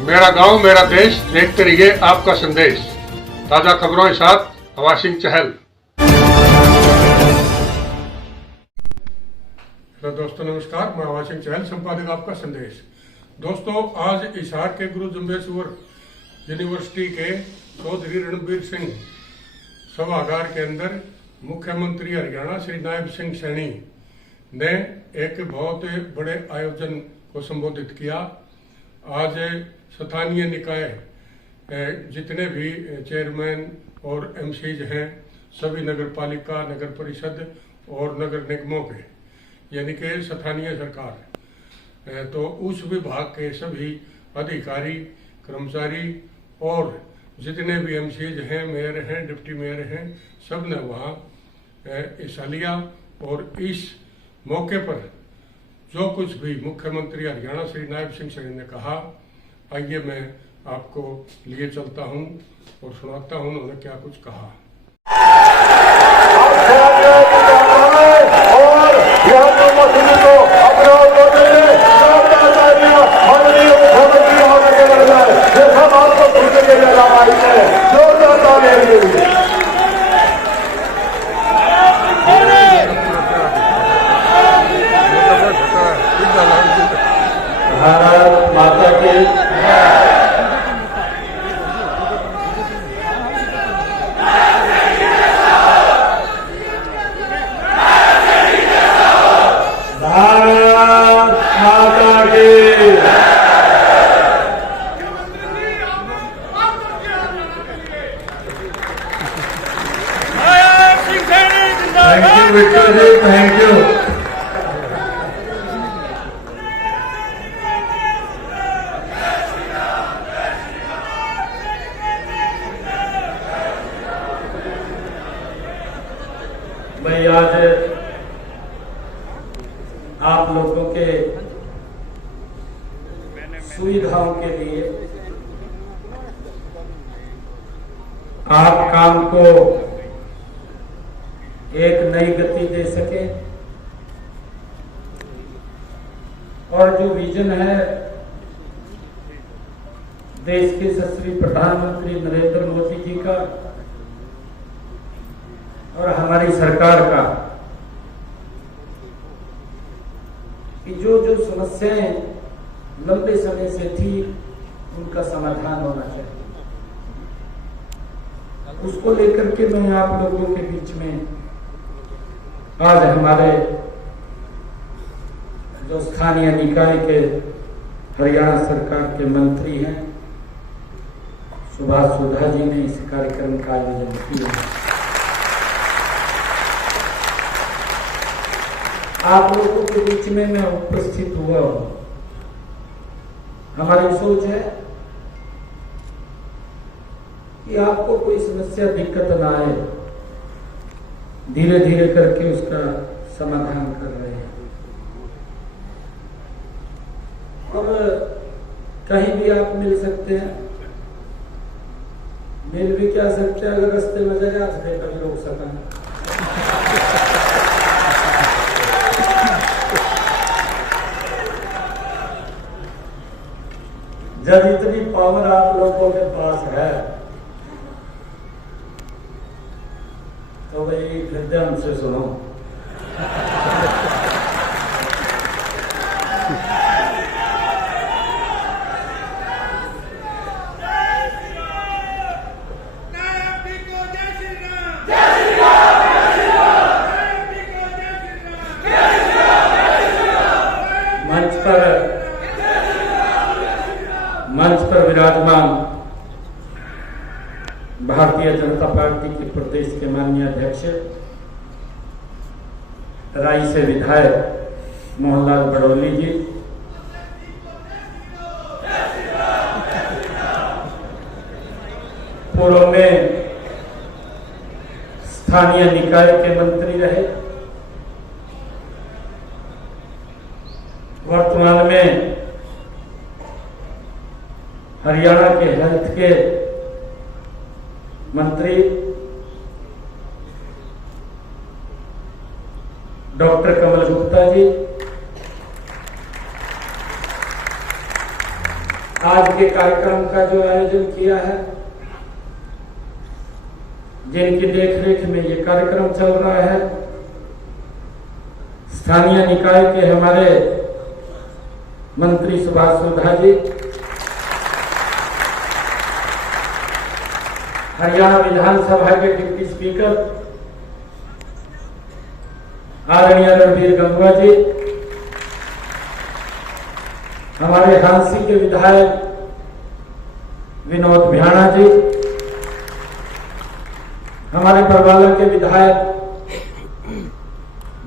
मेरा गांव मेरा देश, देखते रहिए आपका संदेश। ताजा खबरों के साथ हवा सिंह चहल। हेलो दोस्तों, नमस्कार। मैं हवा सिंह चहल, संपादक आपका संदेश। दोस्तों, आज हिसार के गुरु जम्बेश्वर यूनिवर्सिटी के चौधरी रणबीर सिंह सभागार के अंदर मुख्यमंत्री हरियाणा श्री नायब सिंह सैनी ने एक बहुत बड़े आयोजन को संबोधित किया। आज स्थानीय निकाय जितने भी चेयरमैन और एमसीज हैं, सभी नगर पालिका, नगर परिषद और नगर निगमों के, यानी कि स्थानीय सरकार, तो उस विभाग के सभी अधिकारी, कर्मचारी और जितने भी एमसीज हैं, मेयर हैं, डिप्टी मेयर हैं, सब ने वहाँ हिस्सा लिया। और इस मौके पर जो कुछ भी मुख्यमंत्री हरियाणा श्री नायब सिंह सैनी ने कहा, आइए मैं आपको लिए चलता हूं और सुनाता हूं उन्होंने क्या कुछ कहा। भारत माता की thank you Victor ji, thank you. मैं आज आप लोगों के सुविधाओं के लिए आप काम को एक नई गति दे सके और जो विजन है देश के यशस्वी प्रधानमंत्री नरेंद्र मोदी जी का और हमारी सरकार का, कि जो जो समस्याएं लंबे समय से थी उनका समाधान होना चाहिए, उसको लेकर के मैं आप लोगों के बीच में आज हमारे जो स्थानीय निकाय के हरियाणा सरकार के मंत्री हैं सुभाष सुधा जी ने इस कार्यक्रम का आयोजन किया। आप लोगों के बीच में मैं उपस्थित हुआ हूं। हमारी सोच है कि आपको कोई समस्या, दिक्कत ना आए, धीरे धीरे करके उसका समाधान कर रहे हैं। और कहीं भी आप मिल सकते हैं, मिल भी क्या सकते हैं, अगर रास्ते में जगह से कभी रोक सका। जब इतनी पावर आप लोगों के पास है तो भाई फिर ध्यान से सुनो। मंच पर विराजमान भारतीय जनता पार्टी के प्रदेश के माननीय अध्यक्ष, राई से विधायक मोहनलाल बड़ौली जी, पूर्व में स्थानीय निकाय के मंत्री रहे, वर्तमान में हरियाणा के हेल्थ के मंत्री डॉक्टर कमल गुप्ता जी, आज के कार्यक्रम का जो आयोजन किया है, जिनकी देखरेख में ये कार्यक्रम चल रहा है, स्थानीय निकाय के हमारे मंत्री सुभाष सुधा जी, हरियाणा विधानसभा के डिप्टी स्पीकर आदरणीय रणबीर गंगवा जी, हमारे हांसी के विधायक विनोद भ्याणा जी, हमारे परवाला के विधायक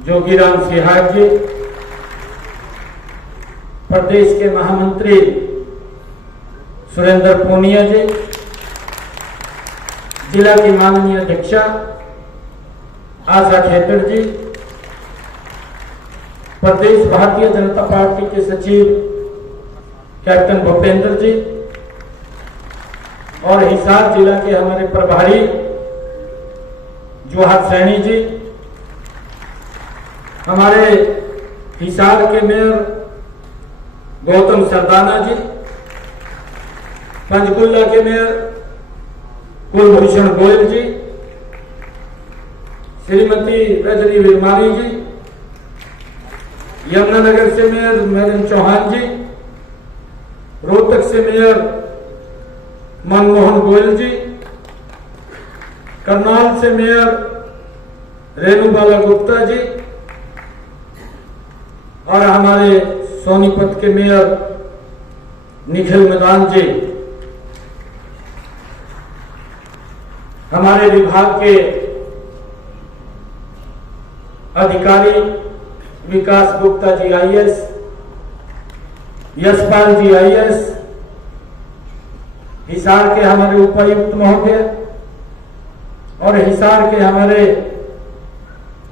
जोगीराम सिहाग जी, प्रदेश के महामंत्री सुरेंद्र पूनिया जी, जिला की माननीय अध्यक्षा आशा खेतर जी, प्रदेश भारतीय जनता पार्टी के सचिव कैप्टन भूपेंद्र जी और हिसार जिला के हमारे प्रभारी जोहार सैनी जी, हमारे हिसार के मेयर गौतम सरदाना जी, पंचकुला के मेयर कुलभूषण गोयल जी, श्रीमती रजनी विरमानी जी, यमुनानगर से मेयर नरेंद्र चौहान जी, रोहतक से मेयर मनमोहन गोयल जी, करनाल से मेयर रेणुबाला गुप्ता जी और हमारे सोनीपत के मेयर निखिल मैदान जी, हमारे विभाग के अधिकारी विकास गुप्ता जी आईएएस, यशपाल जी आईएएस, हिसार के हमारे उपायुक्त महोदय और हिसार के हमारे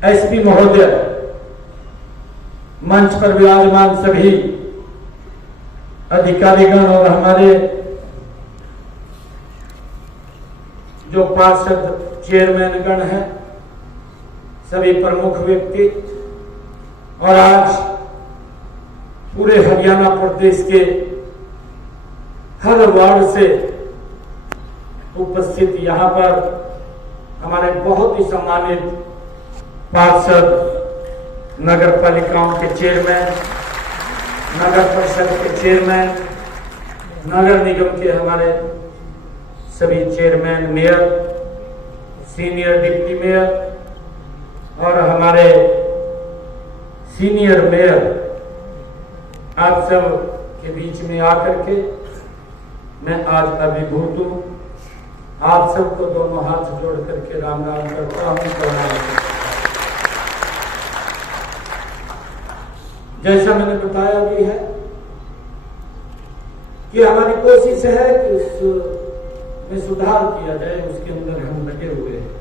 एसपी महोदय, मंच पर विराजमान सभी अधिकारीगण और हमारे जो पार्षद चेयरमैन गण हैं, सभी प्रमुख व्यक्ति और आज पूरे हरियाणा प्रदेश के हर वार्ड से उपस्थित यहाँ पर हमारे बहुत ही सम्मानित पार्षद, नगर पालिकाओं के चेयरमैन, नगर परिषद के चेयरमैन, नगर निगम के हमारे सभी chairman, mayor, senior deputy mayor और हमारे सीनियर मेयर, आप सब के बीच में आकर के मैं आज अभिभूत हूं। आप सबको दोनों हाथ जोड़ करके राम राम करता हूं, प्रणाम। जैसा मैंने बताया भी है कि हमारी कोशिश है कि उसमें सुधार किया जाए, उसके अंदर हम लगे हुए हैं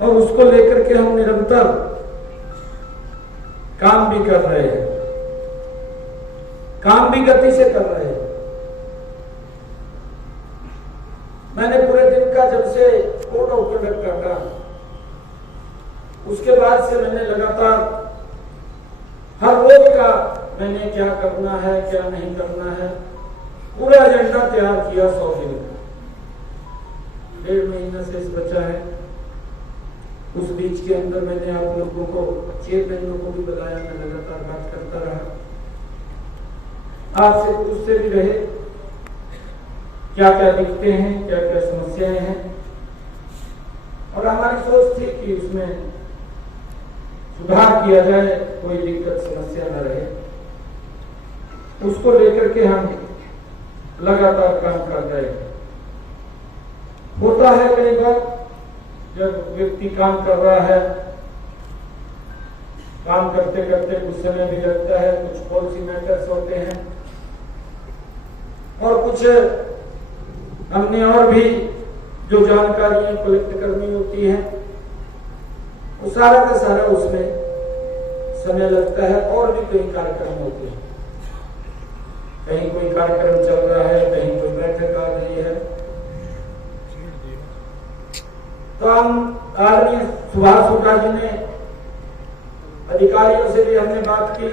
और उसको लेकर के हम निरंतर काम भी कर रहे हैं, काम भी गति से कर रहे हैं। मैंने पूरे दिन का जब से कोड ऑफ कंडक्ट काटा, उसके बाद से मैंने लगातार हर रोज का मैंने क्या करना है, क्या नहीं करना है, पूरा एजेंडा तैयार किया 100 दिन का। 1.5 महीना शेष बचा है। उस बीच के अंदर मैंने आप लोगों को, चेयरमैनों को भी बताया, मैं लगातार बात करता रहा, आपसे पूछते भी रहे क्या क्या दिखते हैं, क्या क्या समस्याएं हैं और हमारी सोच थी कि उसमें सुधार किया जाए, कोई दिक्कत समस्या न रहे। उसको लेकर के हम लगातार काम कर रहे हैं। होता है कई बार जब व्यक्ति काम कर रहा है, काम करते करते कुछ समय भी लगता है, कुछ पॉलिसी मैटर्स होते हैं और कुछ हमने और भी जो जानकारियां कलेक्ट करनी होती है, वो सारा का सारा उसमें समय लगता है। और भी कई कार्यक्रम होते हैं, कहीं कोई कार्यक्रम चल रहा है, कहीं कोई बैठक आ रही है, तो हम आदरणीय सुभाष सुधा जी ने, अधिकारियों से भी हमने बात की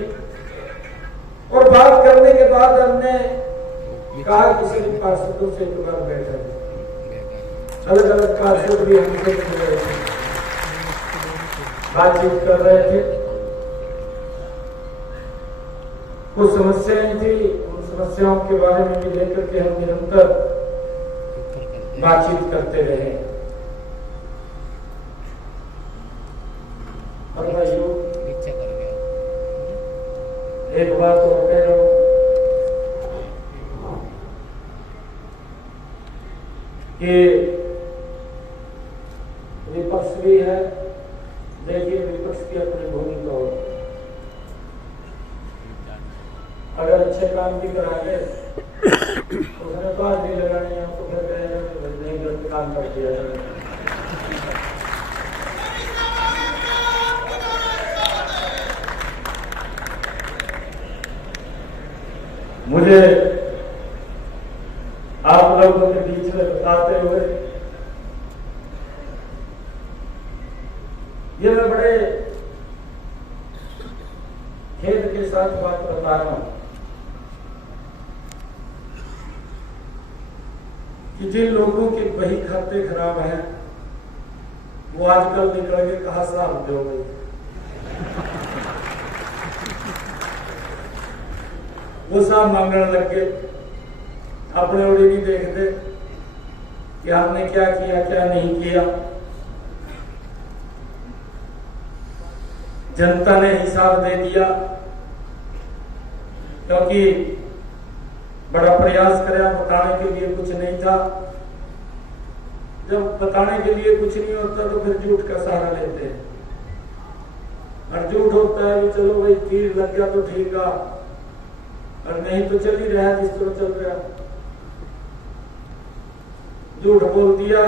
बाद हमने कहा कि सभी पार्षदों से एक बार बैठा जाए। अलग अलग पार्षद भी हमसे मिल रहे थे, बातचीत कर रहे थे। कुछ समस्याएं थी, उन समस्याओं के बारे में भी लेकर के हम निरंतर बातचीत करते रहे। और भाइयों, एक बात तो कह रहा हूं कि विपक्ष भी है। देखिए, विपक्ष की अपनी भूमिका हो, अगर अच्छे काम भी कराएंगे उसमें बात भी लगानी है तो फिर कहेगा नहीं गलत काम कर दिया है। मुझे आप लोगों के बीच में बताते हुए ये मैं बड़े खेद के साथ बात बता रहा हूं कि जिन लोगों के बही खाते खराब हैं वो आजकल निकल के कहा साहब हो गए। वो साहब मांगने लग गए, अपने ओर नहीं देखते कि आपने क्या किया क्या नहीं किया। जनता ने हिसाब दे दिया, क्योंकि बड़ा प्रयास कराया, बताने के लिए कुछ नहीं था। जब बताने के लिए कुछ नहीं होता तो फिर झूठ का सहारा लेते हैं, और झूठ होता है कि चलो भाई तीर लग गया तो ठीक है, और नहीं तो चल ही रहा जिस तरह चल रहा। झूठ बोल दिया,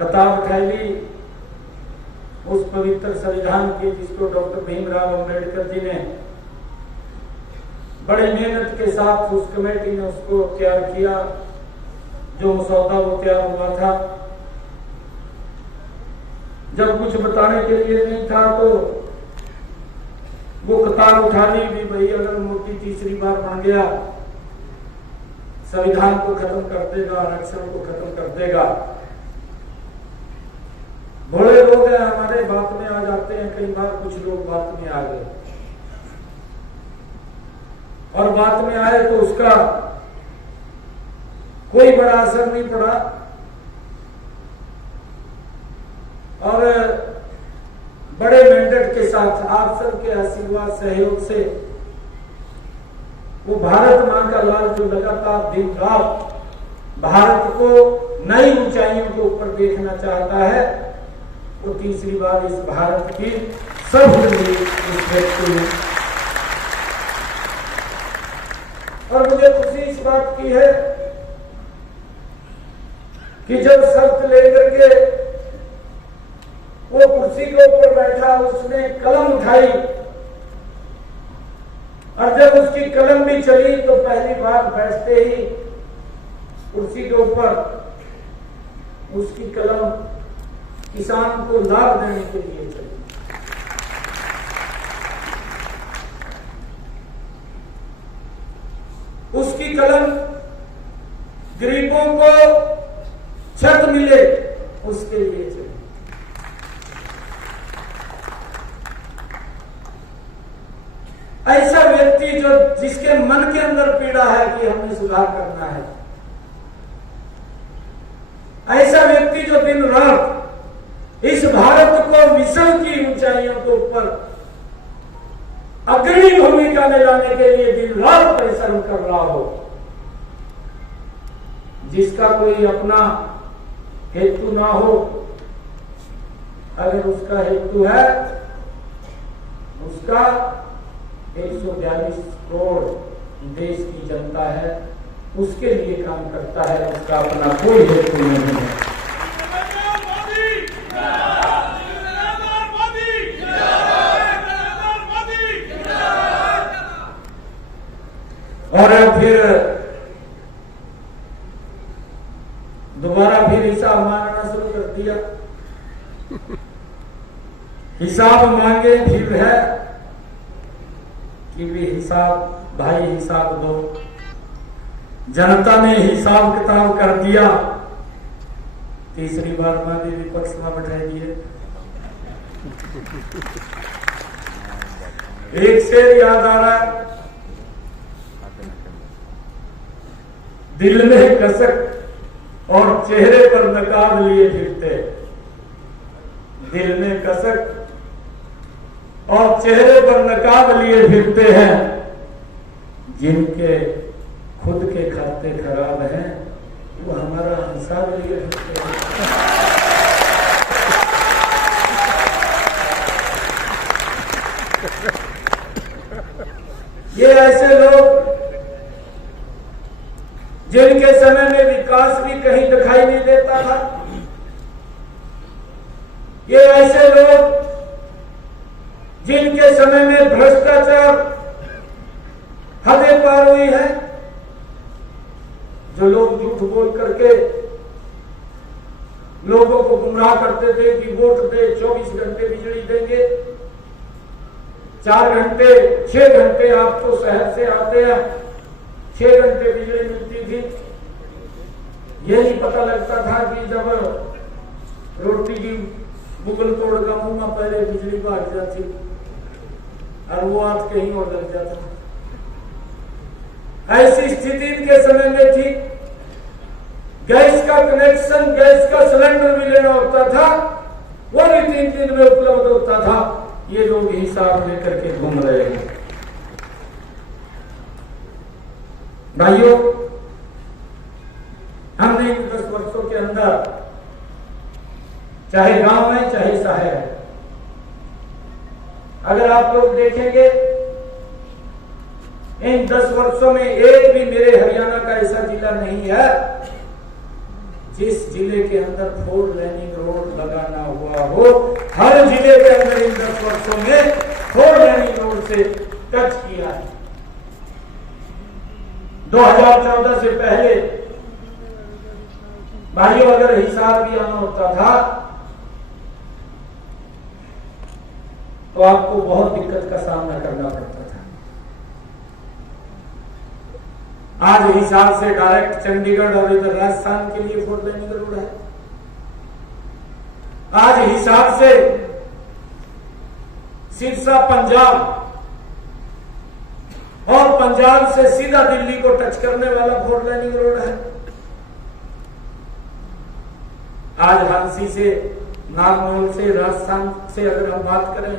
कतार उठाई ली उस पवित्र संविधान की जिसको डॉक्टर भीमराव अंबेडकर जी ने बड़ी मेहनत के साथ उस कमेटी ने उसको तैयार किया। जो मसौदा वो तैयार हुआ था, जब कुछ बताने के लिए नहीं था तो वो कतार उठा ली भी भाई अगर मोदी तीसरी बार बन गया संविधान को खत्म कर देगा, आरक्षण को खत्म कर देगा। बड़े लोग हैं हमारे, बात में आ जाते हैं, कई बार कुछ लोग बात में आ गए और बात में आए तो उसका कोई बड़ा असर नहीं पड़ा, और बड़े मैंडेट के साथ आप सबके आशीर्वाद सहयोग से वो भारत मां का लाल जो लगातार दिन रात भारत को नई ऊंचाइयों के ऊपर देखना चाहता है, वो तीसरी बार इस भारत की सफल हुई। और मुझे खुशी इस बात की है कि जब शर्त लेकर के वो कुर्सी के ऊपर बैठा, उसने कलम उठाई, और जब उसकी कलम भी चली तो पहली बार बैठते ही कुर्सी के ऊपर उसकी कलम किसान को लाभ देने के लिए चली। उसकी कलम गरीबों को छत मिले उसके लिए चली। ऐसा व्यक्ति जो जिसके मन के अंदर पीड़ा है कि हमें सुधार करना है, ऐसा व्यक्ति जो दिन रात इस भारत को मिशन की ऊंचाइयों के ऊपर अग्रणी भूमिका में लाने के लिए दिन रात परिश्रम कर रहा हो, जिसका कोई अपना हेतु ना हो, अगर उसका हेतु है उसका 142 करोड़ देश की जनता है, उसके लिए काम करता है, उसका अपना कोई हेतु नहीं है। और फिर दोबारा फिर हिसाब मांगना शुरू कर दिया। हिसाब मांगे फिर है कि वे हिसाब भाई हिसाब दो। जनता ने हिसाब किताब कर दिया, तीसरी बार माने विपक्ष में बैठा दिए। एक शेर याद आ रहा है, दिल में कसक और चेहरे पर नकाब लिए फिरते। दिल में कसक और चेहरे पर नकाब लिए फिरते हैं, जिनके खुद के खाते खराब हैं वो हमारा हिसाब लिए फिरते हैं। ये ऐसे लोग जिनके समय में विकास भी कहीं दिखाई नहीं देता था, ये ऐसे लोग जिनके समय में भ्रष्टाचार हदें पार हुई है, जो लोग झूठ बोल करके लोगों को गुमराह करते थे कि वोट दे 24 घंटे बिजली देंगे, 4 घंटे 6 घंटे आप तो शहर से आते हैं, 6 घंटे बिजली मिलती थी। ये नहीं पता लगता था कि जब रोटी की मुगल तोड़ का मुंह में पहले बिजली भाग जाती और वो आज कहीं और लग जाता। ऐसी स्थिति इनके समय में थी। गैस का कनेक्शन, गैस का सिलेंडर भी लेना होता था, वो भी 3 दिन में उपलब्ध होता था। ये लोग हिसाब लेकर के घूम रहे हैं। भाइयों, हमने इन 10 वर्षों के अंदर, चाहे गांव है चाहे शहर है, अगर आप लोग देखेंगे इन 10 वर्षों में एक भी मेरे हरियाणा का ऐसा जिला नहीं है जिस जिले के अंदर 4 लेनिंग रोड लगाना हुआ हो। हर जिले के अंदर इन 10 वर्षों में 4 लेनिंग रोड से टच किया है। 2014 से पहले भाइयों अगर हिसाब भी आना होता था तो आपको बहुत दिक्कत का सामना करना पड़ता था। आज हिसाब से डायरेक्ट चंडीगढ़ और इधर राजस्थान के लिए 4 लेनिंग रोड है। आज हिसाब से सिरसा पंजाब और पंजाब से सीधा दिल्ली को टच करने वाला 4 लेनिंग रोड है। आज हांसी से, नागौर से, राजस्थान से अगर हम बात करें,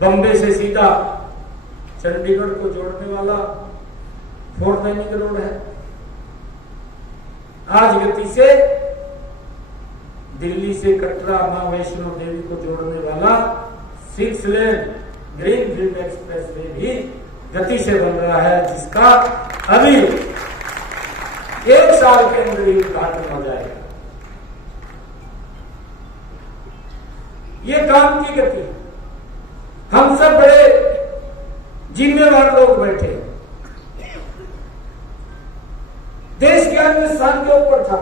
बम्बे से सीधा चंडीगढ़ को जोड़ने वाला 4 लेनिंग रोड है। आज गति से दिल्ली से कटरा मां वैष्णो देवी को जोड़ने वाला 6 लेन ग्रीन फील्ड एक्सप्रेस वे भी गति से बन रहा है, जिसका अभी 1 साल के अंदर ही उद्घाटन हो जाएगा। ये काम की गति। हम सब बड़े जिम्मेवार लोग बैठे, देश के अन्य स्थान के ऊपर था,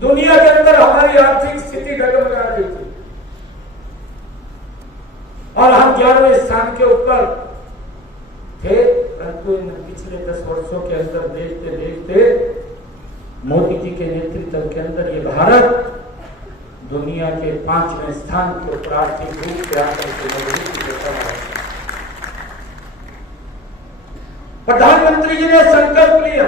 दुनिया के अंदर हमारी आर्थिक स्थिति डगमगा रही थी और हम 11वें स्थान के ऊपर थे। परंतु इन पिछले 10 वर्षों के अंदर देखते देखते मोदी जी के नेतृत्व के अंदर ये भारत दुनिया के 5वें स्थान के ऊपर आर्थिक रूप से आकर के मजबूती देता है। प्रधानमंत्री जी ने संकल्प लिया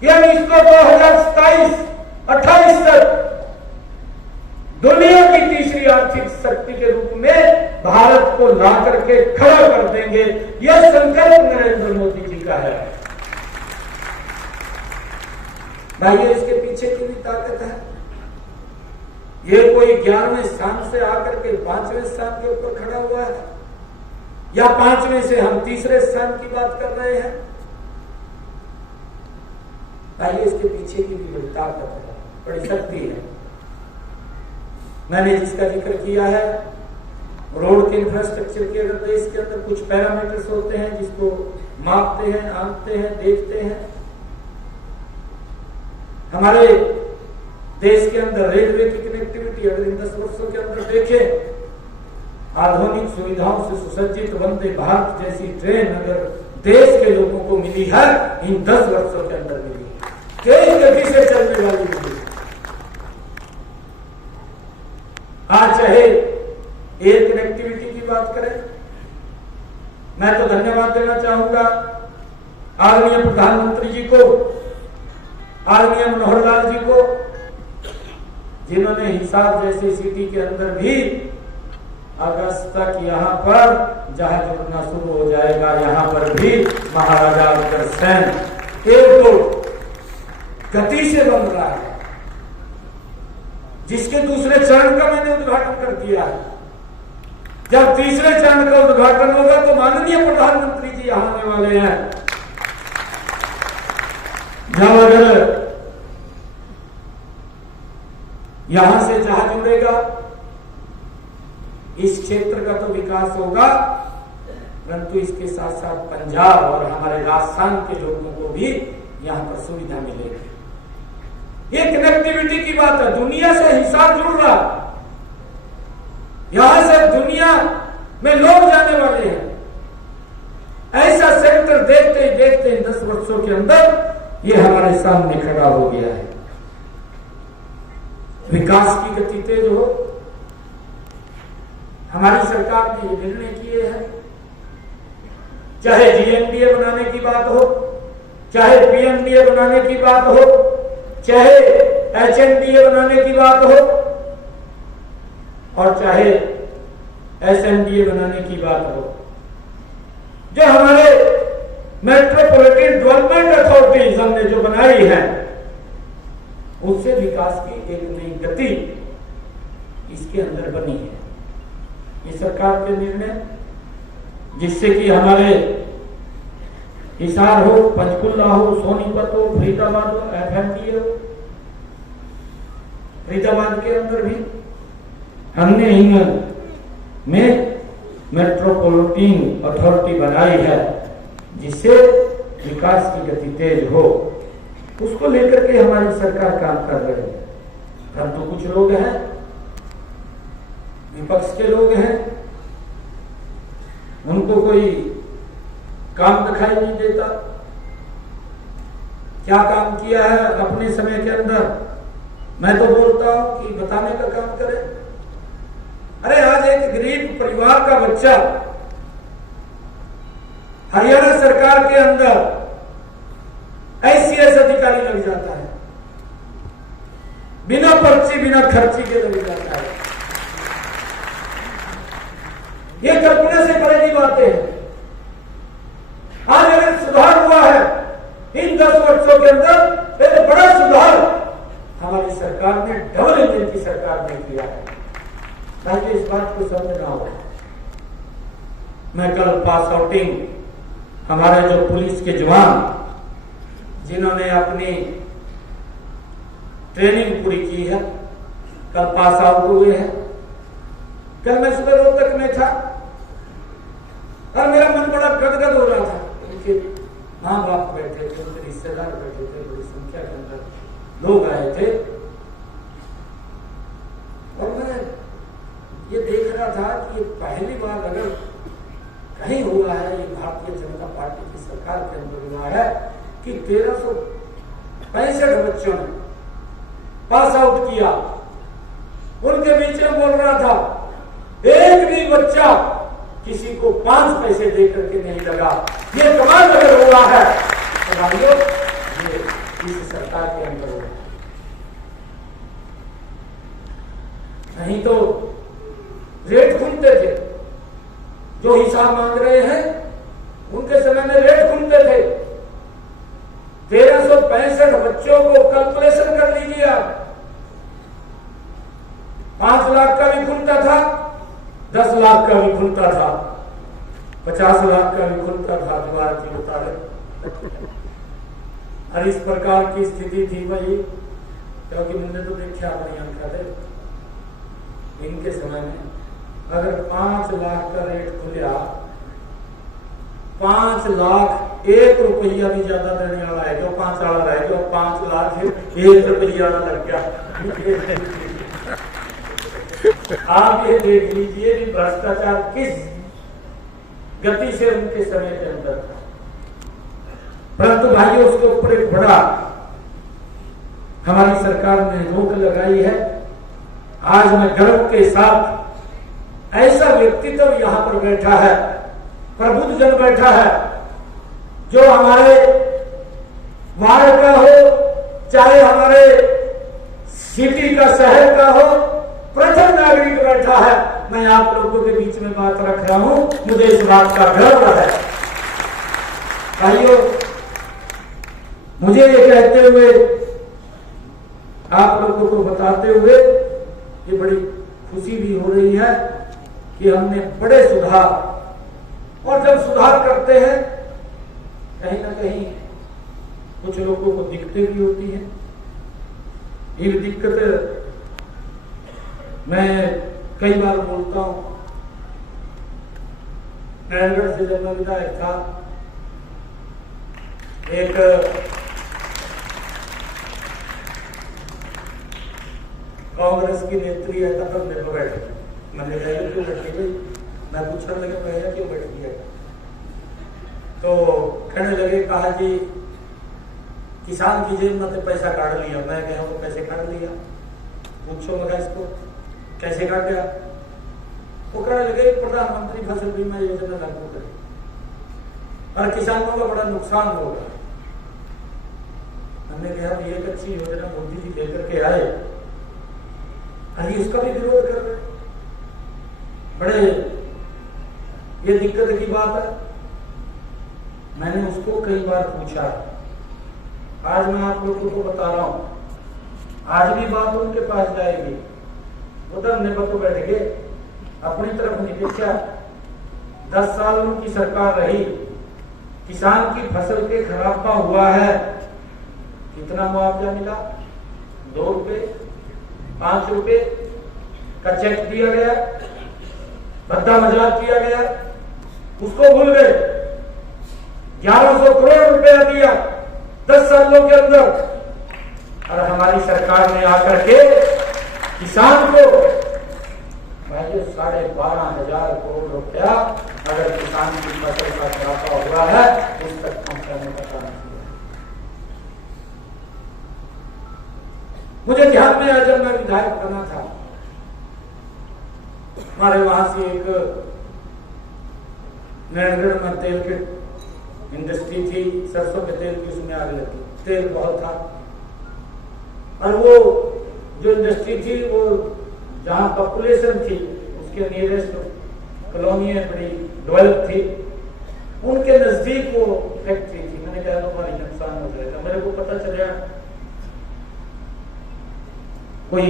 कि हम इसको 2027-28 तक दुनिया की तीसरी आर्थिक शक्ति के रूप में भारत को ला करके खड़ा कर देंगे। यह संकल्प नरेंद्र मोदी जी का है। भाई, इसके पीछे की भी ताकत है। ये कोई 11वें स्थान से आकर के 5वें स्थान के ऊपर खड़ा हुआ है, या 5वें से हम तीसरे स्थान की बात कर रहे हैं। आइए, इसके पीछे की भी बड़ी ताकत है, बड़ी शक्ति है। मैंने जिसका जिक्र किया है, रोड के इंफ्रास्ट्रक्चर के अगर देश के अंदर कुछ पैरामीटर्स होते हैं जिसको मापते हैं, आंकते हैं, देखते हैं। हमारे देश के अंदर रेलवे की कनेक्टिविटी अगर इन 10 वर्षों के अंदर देखें, आधुनिक सुविधाओं से सुसज्जित वंदे भारत जैसी ट्रेन अगर देश के लोगों को मिली है, इन 10 वर्षों के अंदर मिली है, तेज गति से चलने वाली मिली। आज चाहे एयर कनेक्टिविटी की बात करें, मैं तो धन्यवाद देना चाहूंगा आदरणीय प्रधानमंत्री जी को, आदरणीय मनोहर लाल जी को, जिन्होंने हिसार जैसी सिटी के अंदर भी अगस्त तक यहाँ पर जहाज उड़ना शुरू हो जाएगा, यहाँ पर भी महाराजा अग्रसेन एयरपोर्ट गति से बन रहा है, जिसके दूसरे चरण का मैंने उद्घाटन कर दिया है। जब तीसरे चरण का उद्घाटन होगा तो माननीय प्रधानमंत्री जी यहाँ आने वाले हैं। जब अगर यहां से जहाज उड़ेगा, इस क्षेत्र का तो विकास होगा, परंतु इसके साथ साथ पंजाब और हमारे राजस्थान के लोगों को भी यहां पर सुविधा मिलेगी। ये कनेक्टिविटी की बात है, दुनिया से हिसार जुड़ रहा, यहां से दुनिया में लोग जाने वाले हैं। ऐसा सेक्टर देखते ही देखते 10 वर्षों के अंदर ये हमारे सामने खड़ा हो गया है। विकास की गति तेज हो, हमारी सरकार ने ये निर्णय किए हैं, चाहे जीएनडीए बनाने की बात हो, चाहे पीएनडीए बनाने की बात हो, चाहे एचएनडीए बनाने की बात हो, और चाहे एसएनडीए बनाने की बात हो। जो हमारे मेट्रोपॉलिटन डेवलपमेंट अथॉरिटीज हमने जो बनाई है, उससे विकास की एक नई गति इसके अंदर बनी है। ये सरकार के निर्णय, जिससे कि हमारे हिसार हो, पंचकुला हो, सोनीपत हो, फरीदाबाद हो, एफएमटी हो, फरीदाबाद के अंदर भी हमने इनमें मेट्रोपॉलिटन अथॉरिटी बनाई है, जिससे विकास की गति तेज हो। उसको लेकर के हमारी सरकार काम कर रही है। परंतु कुछ लोग हैं, विपक्ष के लोग हैं, उनको कोई काम दिखाई नहीं देता। क्या काम किया है अपने समय के अंदर, मैं तो बोलता हूं कि बताने का काम करें। अरे आज एक गरीब परिवार का बच्चा हरियाणा सरकार के अंदर ICS अधिकारी लग जाता है, बिना पर्ची बिना खर्ची के लग जाता है। ये कल्पना से परे की बातें हैं। आज अगर सुधार हुआ है इन 10 वर्षों के अंदर, एक बड़ा सुधार हमारी सरकार ने, डबल इंजन की सरकार ने किया है, ताकि इस बात को समझना हो। मैं कल पास आउटिंग, हमारे जो पुलिस के जवान जिन्होंने अपनी ट्रेनिंग पूरी की है, कल पास आउट हुए हैं। कल मैं सुबह रोहतक में था और मेरा मन बड़ा गदगद हो रहा था। उनके माँ बाप बैठे थे, उनके रिश्तेदार बैठे थे, बड़ी संख्या के अंदर लोग आए थे, और मैं ये देख रहा था कि ये पहली बार अगर कहीं हुआ है, ये भारतीय जनता पार्टी की सरकार के अंदर हुआ है कि 1365 बच्चों ने पास आउट किया। उनके बीच में बोल रहा था, एक भी बच्चा किसी को 5 पैसे देकर के नहीं लगा। ये कमाल अगर हुआ है तो भाइयों, ये इस सरकार के अंदर हुआ। नहीं तो रेट खुलते थे, जो हिसाब मांग रहे हैं उनके समय में रेट खुलते थे। 1365 बच्चों को कैलकुलेशन कर लीजिए आप, 5 लाख का भी खुलता था, 10 लाख का भी खुलता था, 50 लाख का भी खुलता था, द्वार जी बता रहे। और इस प्रकार की स्थिति थी भाई, क्योंकि मैंने तो देखा अपनी आंखों से, इनके समय में अगर 5 लाख का रेट खुला, 5 लाख 1 रुपया भी ज्यादा देने वाला है, जो 5 वाला रह गया, 5 लाख 1 रुपया लग गया। आप ये देख लीजिए कि भ्रष्टाचार किस गति से उनके समय के अंदर था। परंतु भाइयों, उसके ऊपर एक बड़ा हमारी सरकार ने रोक लगाई है। आज मैं गर्व के साथ ऐसा व्यक्तित्व यहां पर बैठा है, प्रबुद्ध जन बैठा है, जो हमारे वार्ड का हो, चाहे हमारे सिटी का, शहर का हो, प्रथम नागरिक बैठा है। मैं आप लोगों के बीच में बात रख रहा हूं, मुझे इस बात का गर्व है। भाइयों, मुझे ये कहते हुए, आप लोगों को बताते हुए ये बड़ी खुशी भी हो रही है कि हमने बड़े सुधार, और जब सुधार करते हैं कहीं ना कहीं कुछ लोगों को दिक्कतें भी होती हैं। ये दिक्कत मैं कई बार बोलता हूं। नारायणगढ़ से जब मैं विधायक था, एक कांग्रेस की नेत्री है, तब मेरे को बैठ गया। मैंने कहा क्यों बैठी गई, मैं पूछने लगे भैया क्यों बैठ गया, तो कहने लगे, कहा जी किसान की जेब में से पैसा काट लिया। मैं कहा वो पैसे काट लिया, पूछो मगर इसको कैसे काट गया। वो कहने लगे प्रधानमंत्री फसल बीमा योजना लागू करें और किसानों का बड़ा नुकसान होगा। हमने कहा ये एक अच्छी योजना मोदी जी लेकर के आए, अरे इसका भी विरोध कर रहे, बड़े ये दिक्कत की बात है। मैंने उसको कई बार पूछा, आज मैं आप लोगों को बता रहा हूं, आज भी बात उनके पास जाएगी। उधर ने तो बैठ गए, अपनी तरफ नहीं देखा। 10 साल उनकी सरकार रही, किसान की फसल के खराबा हुआ है, कितना मुआवजा मिला? 2 रुपए, 5 रुपए का चेक दिया गया, भद्दा मजाक किया गया, उसको भूल गए। 1100 करोड़ रुपया दिया 10 सालों के अंदर, और हमारी सरकार ने आकर के किसान को भाई 12,500 करोड़ रुपया अगर किसान की फसल का खराबा हुआ है उस तक पहुंचाने का काम किया। मुझे ध्यान में आया, जब मैं विधायक बना था, हमारे वहां से एक नारायणगढ़ में तेल की इंडस्ट्री थी, सरसों के तेल की, उसमें आग लगी, तेल बहुत था। और वो जो इंडस्ट्री थी वो जहां पॉपुलेशन थी उसके नियरेस्ट कॉलोनी बड़ी डेवलप थी, उनके नजदीक वो फैक्ट्री थी। मैंने कहा हमारी नुकसान हो जाएगा। मेरे को पता चला कोई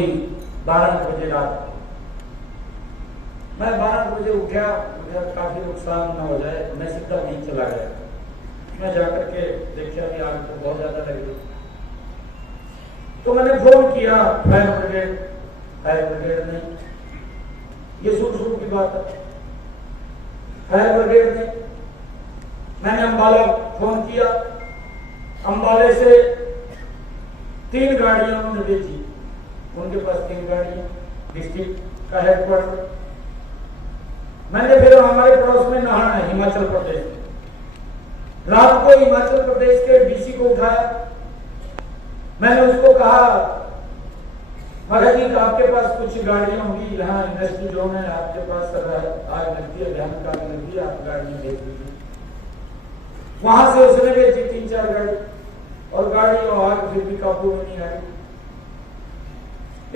12 बजे रात, मैं 12 बजे उठा, काफी नुकसान न हो जाए, मैं सीधा नहीं चला गया। मैं जाकर के देखा कि आग तो बहुत ज्यादा लग रही, तो मैंने फोन किया फायर ब्रिगेड। फायर ब्रिगेड ने, ये शुरू की बात है, फायर ब्रिगेड ने, मैंने अंबाला फोन किया, अंबाले से 3 गाड़ियां उन्होंने भेजी, उनके पास 3 गाड़ियां, डिस्ट्रिक्ट का हेडक्वार्टर। मैंने फिर हमारे पड़ोस में नहाना है हिमाचल प्रदेश, रात को हिमाचल प्रदेश के डीसी को उठाया। मैंने उसको कहा, महाराज जी आपके पास कुछ गाड़ियां होंगी, यहाँ इंडस्ट्री जोन है, आपके पास आग लगती है, भयानक आग लगती है, आप गाड़ियां भेज दीजिए। वहां से उसने भेजी 3-4 गाड़ी, और गाड़ी और आग फिर भी काबू में नहीं आई।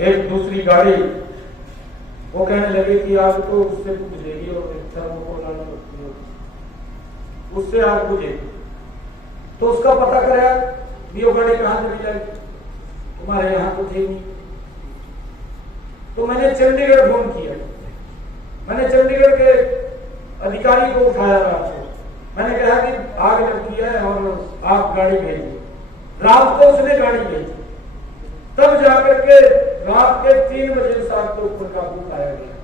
एक दूसरी गाड़ी वो कहने लगे कि आग तो उससे बुझेगी और थर्मोकोल उससे आग बुझेगी, तो उसका पता कराया वो गाड़ी कहां चली जाएगी, तुम्हारे यहां तो थी नहीं। तो मैंने चंडीगढ़ फोन किया, मैंने चंडीगढ़ के अधिकारी को उठाया रात को, मैंने कहा कि आग लगी है और आप गाड़ी भेजिए। रात को उसने गाड़ी भेजी, तब जाकर के रात के 3 बजे से आग के ऊपर काबू पाया गया।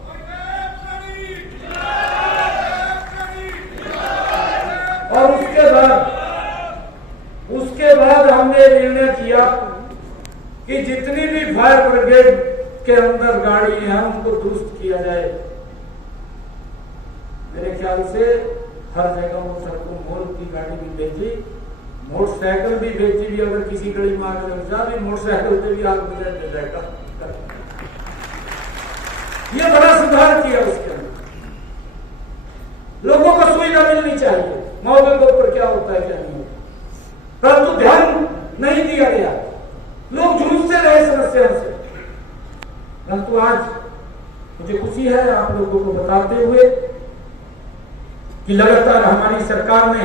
और उसके बाद हमने निर्णय किया कि जितनी भी फायर ब्रिगेड के अंदर गाड़ी है उनको दुरुस्त किया जाए। मेरे ख्याल से हर जगह वो सबको मोल की गाड़ी भी भेजी, मोटरसाइकिल भी भेजी भी, अगर किसी गली में आग लग जा भी मोटरसाइकिल पे भी आग बुझा दे जाएगा। ये बड़ा सुधार किया उसके अंदर। लोगों को सुविधा मिलनी चाहिए, मौके के ऊपर क्या होता है क्या नहीं होता, परंतु ध्यान नहीं दिया गया। लोग जूझते रहे समस्याओं से। परंतु आज मुझे खुशी है आप लोगों को बताते हुए कि लगातार हमारी सरकार ने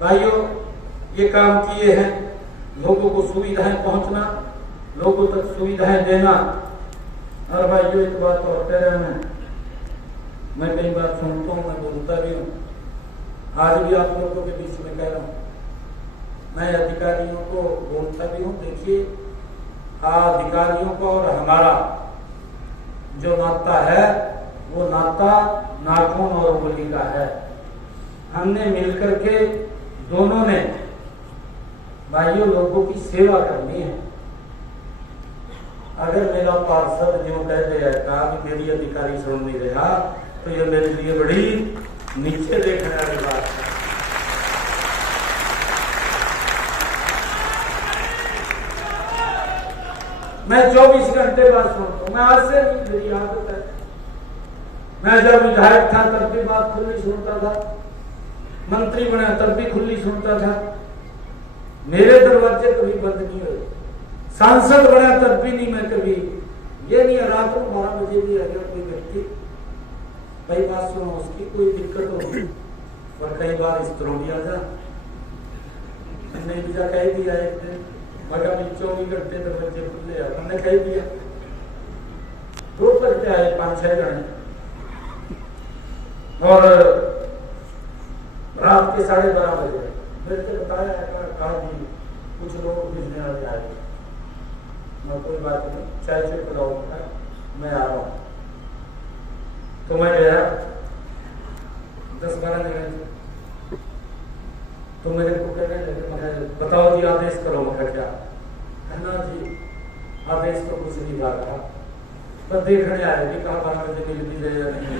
भाइयों ये काम किए हैं, लोगों को सुविधाएं पहुंचना, लोगों तक सुविधाएं देना। और भाइयों एक बात और कह रहे हैं, मैं कई बार सुनता हूँ, मैं बोलता भी हूँ, आज भी आप लोगों के बीच में कह रहा हूँ, मैं अधिकारियों को बोलता भी हूँ, देखिए अधिकारियों का और हमारा जो नाता है वो नाता नाखून और उंगली का है। हमने मिलकर के दोनों ने भाइयों लोगों की सेवा करनी है। अगर मेरा पार्षद जो कह दिया कि मेरी अधिकारी सुन नहीं रहा तो ये मेरे लिए बड़ी नीचे देखने वाली बात है। मैं 24 घंटे बाद सुनता हूँ, मैं आज से नहीं, मेरी आदत है। मैं जब विधायक था तब भी बात खुली सुनता था, मंत्री बना तब भी खुली सुनता था, मेरे दरवाजे कभी बंद नहीं हुए। सांसद बना तब भी नहीं, मैं कभी ये नहीं रात को 12 बजे भी अगर कोई व्यक्ति कई बात सुनो उसकी कोई दिक्कत होगी और कई बार इस तरह भी आ जा हमने भी कह दिया एक दिन मगर 24 घंटे दरवाजे खुले हमने कह दिया दो करते आए 5-6 जने और रात के 12:30 बजे मेरे से बताया कहा जी कुछ लोग भेजने वाले आए। मैं कोई बात नहीं, चाय से पिलाओ, मैं आ रहा हूँ। तो मैं गया 10-12 जने तो मेरे को कहने लगे, मैं बताओ जी आदेश करो। मैं क्या कहना जी आदेश तो कुछ नहीं ला रहा, पर देखने आए भी कहा 12 बजे मिल भी गए या नहीं।